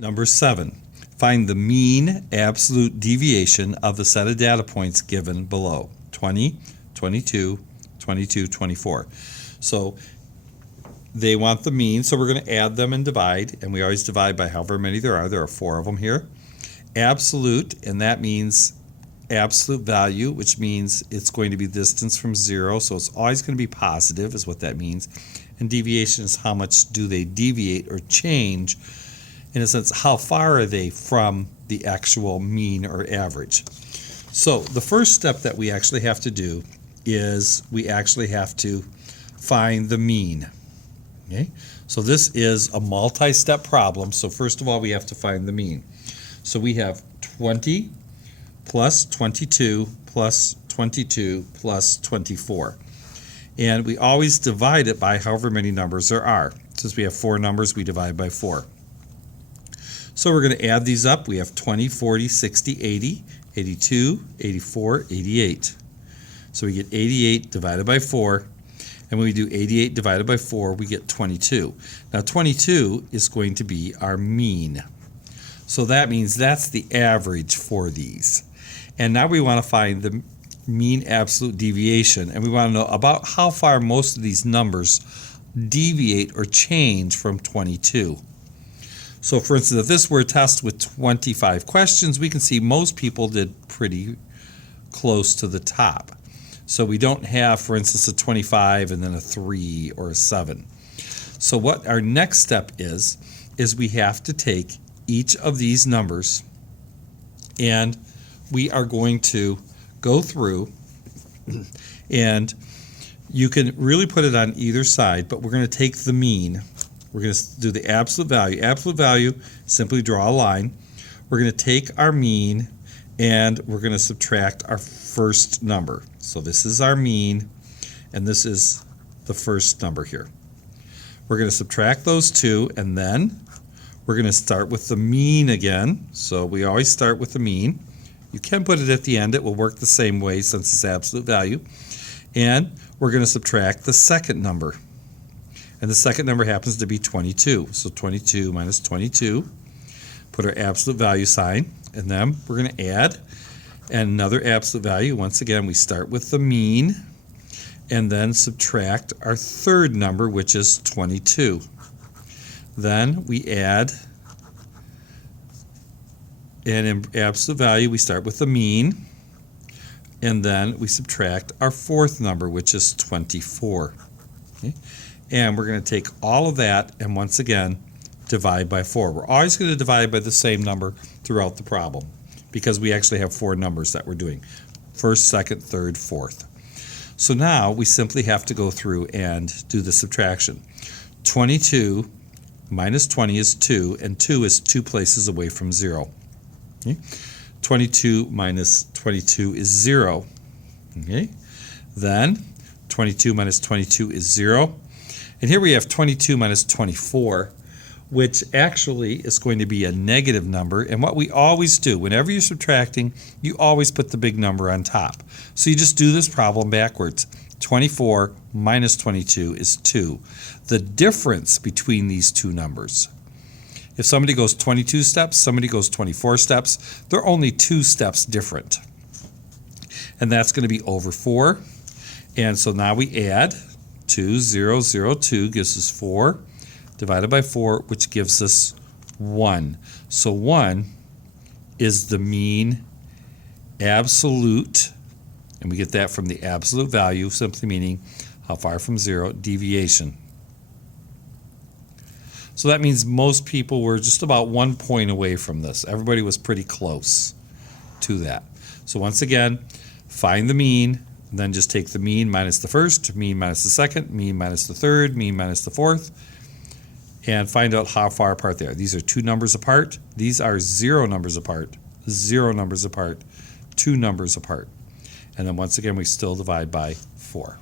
Number 7, find the mean absolute deviation of the set of data points given below. 20, 22, 22, 24. So they want the mean, so we're going to add them and divide, and we always divide by however many there are. There are 4 of them here. Absolute, and that means absolute value, which means it's going to be distance from 0, so it's always going to be positive is what that means. And deviation is how much do they deviate or change, in a sense, how far are they from the actual mean or average. So the first step that we actually have to do is we actually have to find the mean. Okay? So this is a multi-step problem. So first of all, we have to find the mean. So we have 20 plus 22 plus 22 plus 24. And we always divide it by however many numbers there are. Since we have 4 numbers, we divide by 4. So we're going to add these up. We have 20, 40, 60, 80, 82, 84, 88. So we get 88 divided by 4. And when we do 88 divided by 4, we get 22. Now 22 is going to be our mean. So that means that's the average for these. And now we want to find the mean absolute deviation. And we want to know about how far most of these numbers deviate or change from 22. So for instance, if this were a test with 25 questions, we can see most people did pretty close to the top. So we don't have, for instance, a 25 and then a 3 or a 7. So what our next step is we have to take each of these numbers and we are going to go through, and you can really put it on either side, but we're going to take the mean. We're going to do the absolute value. Absolute value, simply draw a line. We're going to take our mean and we're going to subtract our first number. So this is our mean and this is the first number here. We're going to subtract those two and then we're going to start with the mean again. So we always start with the mean. You can put it at the end. It will work the same way since it's absolute value. And we're going to subtract the second number. And the second number happens to be 22. So 22 minus 22. Put our absolute value sign. And then we're going to add another absolute value. Once again, we start with the mean. And then subtract our third number, which is 22. Then we add, and in absolute value, we start with the mean. And then we subtract our fourth number, which is 24. Okay? And we're going to take all of that and once again divide by 4. We're always going to divide by the same number throughout the problem because we actually have 4 numbers that we're doing. First, second, third, fourth. So now we simply have to go through and do the subtraction. 22 minus 20 is 2, and 2 is 2 places away from 0. Okay? 22 minus 22 is 0. Okay? Then 22 minus 22 is 0. And here we have 22 minus 24, which actually is going to be a negative number. And what we always do, whenever you're subtracting, you always put the big number on top. So you just do this problem backwards. 24 minus 22 is 2. The difference between these two numbers, if somebody goes 22 steps, somebody goes 24 steps, they're only 2 steps different. And that's going to be over 4. And so now we add 2, 0, 0, 2 gives us 4, divided by 4, which gives us 1. So 1 is the mean absolute, and we get that from the absolute value, simply meaning how far from 0, deviation. So that means most people were just about 1 point away from this. Everybody was pretty close to that. So once again, find the mean, and then just take the mean minus the first, mean minus the second, mean minus the third, mean minus the fourth, and find out how far apart they are. These are 2 numbers apart. These are 0 numbers apart, 0 numbers apart, 2 numbers apart. And then once again, we still divide by 4.